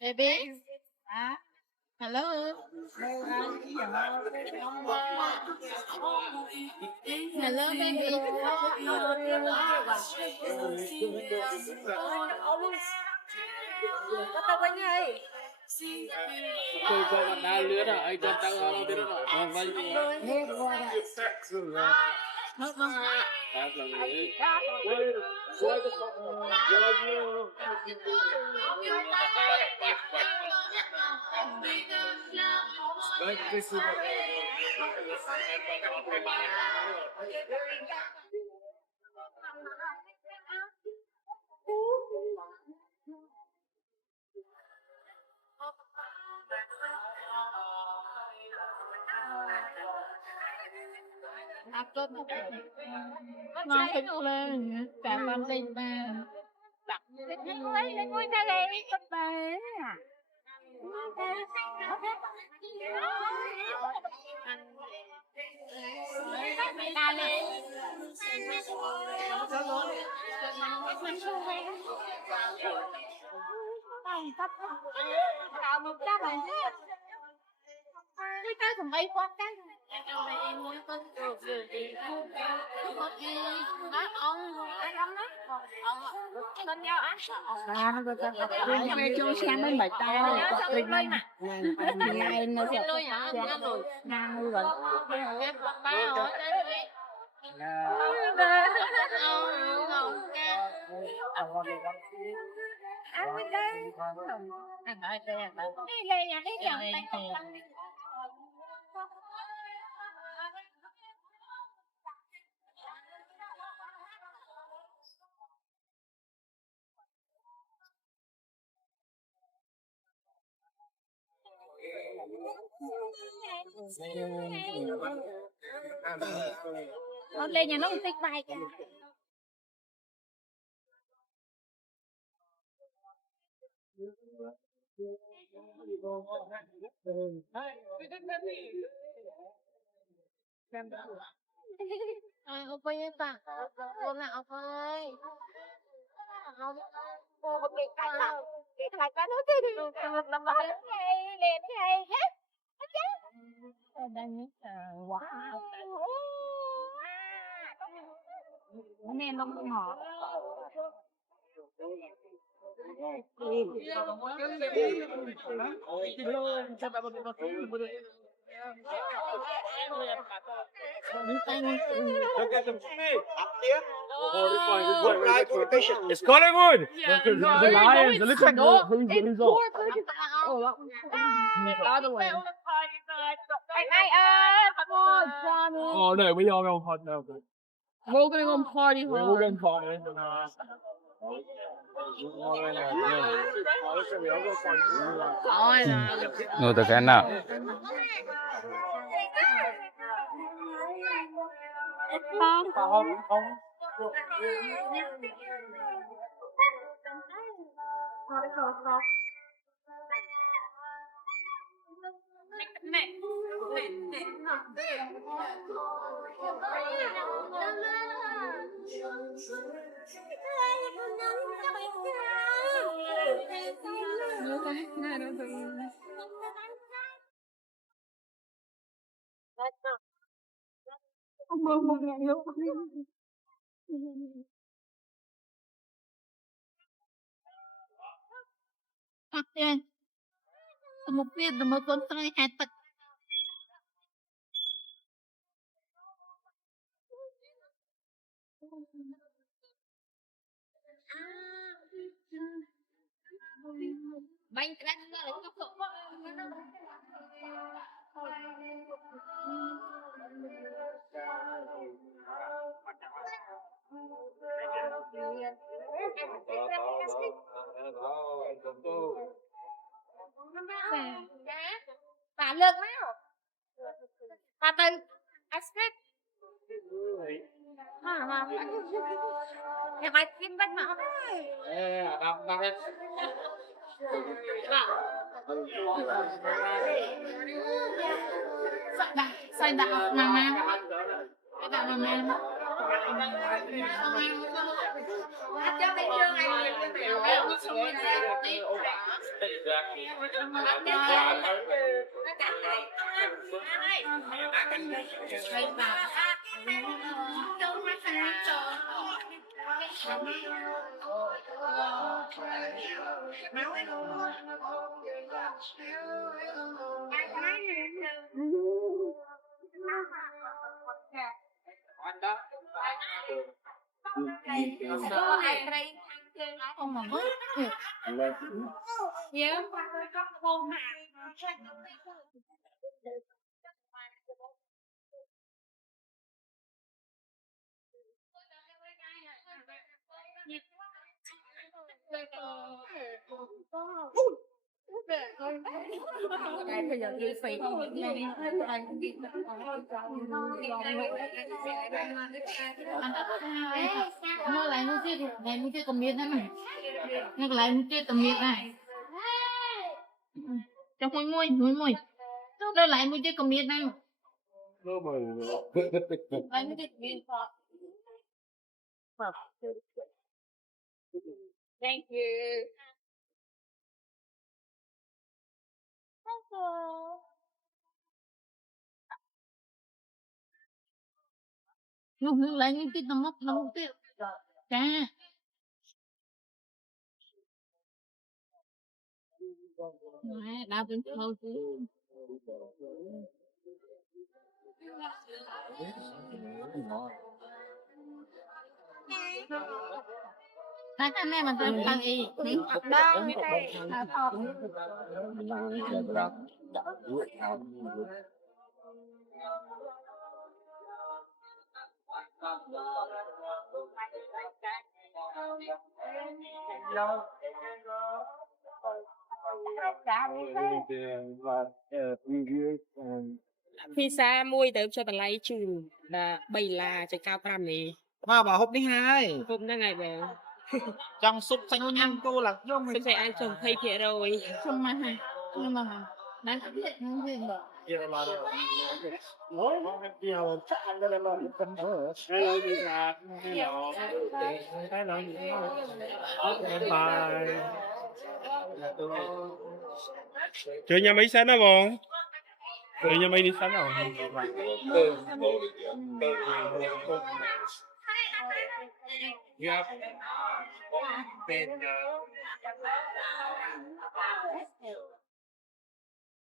Baby. Hello. Hello, baby. Có tao quay ngay. Tôi cho bạn đá lứa rồi, anh cho tao không biết rồi. Vâng, vâng. Vâng, vâng. Ngon thích lên cả con linh ba đặt lên ngôi ta lên con bé à ta lên một trăm này cái thằng ấy quá cái ông con nhau á nó về cho xem bên bài tao lên mà ngày nó sẽ lôi hả ngang rồi em ba hỏi đấy ăn bên đây ăn ở đây đi đây nhà đi chồng tay không nó lên nhà nó không thích bài cả ông ơi bà cô nào ông ơi không cô có bị cạch nào bị cạch nó thế đi làm bài lên ngay hết đang wow nên nó cũng ngọt It's Collingwood! Yeah, The Lions, the little no, Oh no, we are on hot now. we're going on party We're hard. all going party. Ngồi từ cái nào? Okay. Tumupid, dumakontra ng hetak. Bánh crack ra lấy các cậu. Bà lượt mấy hả? Bà tên Aspect. Nhà mày kim bánh mà. phải đặt mà phải đặt mà cho bên trường này không mà nhớ không cái bây giờ đi phải nó lại nó chưa này nó chưa cầm miết này nó lại nó chưa cầm miết này trong môi nó lại nó chưa cầm miết này lại nó chưa cầm miết thank you nó lại nó chưa tầm mốc nó chưa cha đau bên thôi chứ anh em mình tới ăn gì đâu pizza មួយទៅចូលតម្លៃជូនដល់3ឡាចcao 5នេះ Mà bảo hộp đi hai គុំហ្នឹងហើយបង trong súp xanh nhang cô là trong សិក្សាអាចចំ20%không mà hả nhưng mà đang biết nó gì mà kia là nói kia là chắc ăn cái này mà cần ở cái nói gì là cái nói gì bài chơi nhà máy sẵn hả bông chơi nhà máy đi sẵn hả Yep. Bên